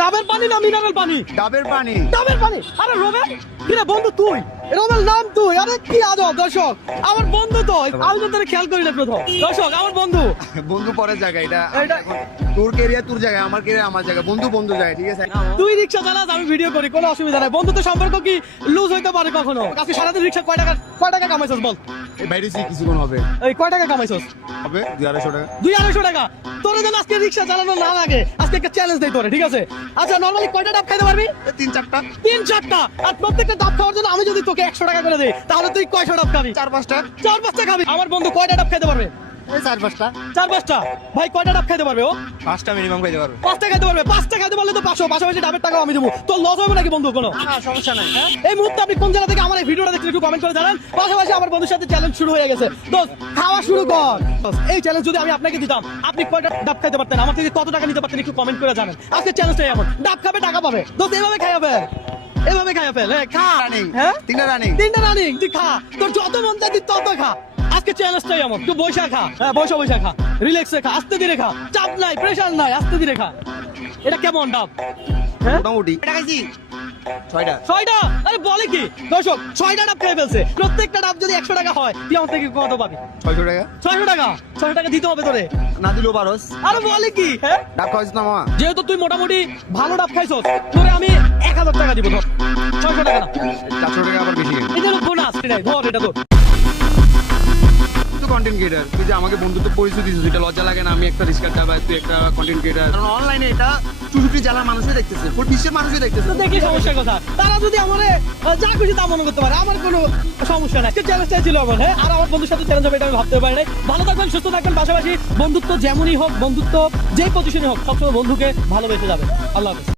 ডাবের পানি না মিনারেল পানি? ডাবের পানি। ডাবের পানি। আরে রোবেল, কি রে বন্ধু তুই? রোবেল নাম তুই? আরে কি আজব দর্শক, আমার বন্ধু তো, আমি তো তোরে খেয়াল করি না প্রথম। দর্শক আমার বন্ধু। বন্ধু পরের জায়গা, এটা তোর ক্যারিয়ার তোর জায়গা, আমার ক্যারিয়ার আমার জায়গা, বন্ধু বন্ধু জায়গা, ঠিক আছে? তুই রিক্সা চালাস, আমি ভিডিও করি, কোনো অসুবিধা নাই। বন্ধু তো সম্পর্ক কি লুজ হইতে পারে কখনো? আজকে সারাদিন রিক্সা কয় টাকা কামাইছস বল? এই বাইরেছি কিছুক্ষণ হবে। এই কয় টাকা কামাইছস? হবে 200-250 টাকা। 200-250 টাকা? তোরে যেন আজকে রিক্সা চালানো না লাগে, আজকে একটা চ্যালেঞ্জ দেই তোরে, ঠিক আছে? আচ্ছা নরমালি কয়টা ডাব খাইতে পারবি? 3-4টা। 3-4টা। আর প্রত্যেকটা ডাব খাওয়ার জন্য আমি যদি তোকে 100 টাকা করে দেই, তাহলে তুই কয়টা ডাব খাবি? 4-5টা। 4-5টা খাবি। আমার বন্ধু কয়টা ডাব খাইতে পারবে? এই 4-5টা। 4-5টা। ভাই কয়টা ডাব খাইতে পারবে ও? 5টা মিনিমাম খাইতে পারবে। 5টা খাইতে পারবে। 5টা খাইতে পারলে তো 500, পাশাপাশি ডাবের টাকাও আমি দেবো। তোর লস হবে নাকি বন্ধু কোনো? না সমস্যা নাই। হ্যাঁ? এই মুহূর্তে আপনি কোন জেলা থেকে আমার এই ভিডিওটা দেখছেন একটু কমেন্ট করে জানান। পাশাপাশি আমার বন্ধুর সাথে চ্যালেঞ্জ শুরু হয়ে গেছে। দোস্ত খাওয়া শুরু কর। দোস্ত, এই চ্যালেঞ্জ যদি আমি আপনাকে দিতাম, আপনি কয়টা ডাব খাইতে পারতেন? আমার থেকে কত টাকা নিতে পারতেন একটু কমেন্ট করে জানান। আজকে চ্যালেঞ্জটাই এমন, ডাব খাবে টাকা পাবে। দোস্ত এভাবে খাইয়া ফেল, এভাবে খাইয়া ফেল। খা। রানিং। হ্যাঁ 3টা রানিং। 3টা রানিং। তুই খা, তোর যত মন চাই তুই তত খা। আজকে চ্যালেঞ্জটাই এমন, তুই বৈশা খা। হ্যাঁ বৈশা খা, রিল্যাক্সে খা, আস্তে ধীরে খা, চাপ নাই, প্রেশার নাই, আস্তে ধীরে খা। এটা কেমন ডাব? হ্যাঁ মোটামুটি। এটা খাইছি 6টা। 6টা? আরে বলে কি দর্শক, 6টা ডাব খেয়ে ফেলছে। প্রত্যেকটা ডাব যদি 100 টাকা হয়, তুই আমার থেকে কত পাবি? 600 টাকা। 600 টাকা। 600 টাকা দিতে হবে তোরে। না দিলেও পারোস। আরে বলে কি? হ্যাঁ ডাব খাওয়াইছ না মামা? যেহেতু তুই মোটামুটি ভালো ডাব খাইছস, তোরে আমি 1000 টাকা দিব। ধর 600 টাকা না, 400 টাকা আবার বেশি। এটা হলো বোনাস। ধর এটা তোর। তুই কন্টেন্ট ক্রিয়েটার, তুই যে আমাকে বন্ধুত্ব পরিচয় দিছিস, এটা লজ্জা লাগে না? আমি একটা রিস্কার ড্রাইভার, তুই একটা কন্টেন্ট ক্রিয়েটার। কারণ অনলাইনে এটা 64 জেলার মানুষই দেখতেছে, পুরো বিশ্বের মানুষই দেখতেছে। তো দেখি সমস্যার কথা, তারা যদি আমারে যা খুশি তা মনে করতে পারে, আমার কোনো সমস্যা নাই। চ্যালেঞ্জটা ছিল আমার, হ্যাঁ, আর আমার বন্ধুর সাথে চ্যালেঞ্জ হবে এটা আমি ভাবতে পারি নাই। ভালো থাকবেন, সুস্থ থাকবেন, পাশাপাশি বন্ধুত্ব যেমনই হোক, বন্ধুত্ব যেই পজিশনে হোক, সবসময় বন্ধুকে ভালোবেসে যাবে। আল্লাহ হাফেজ।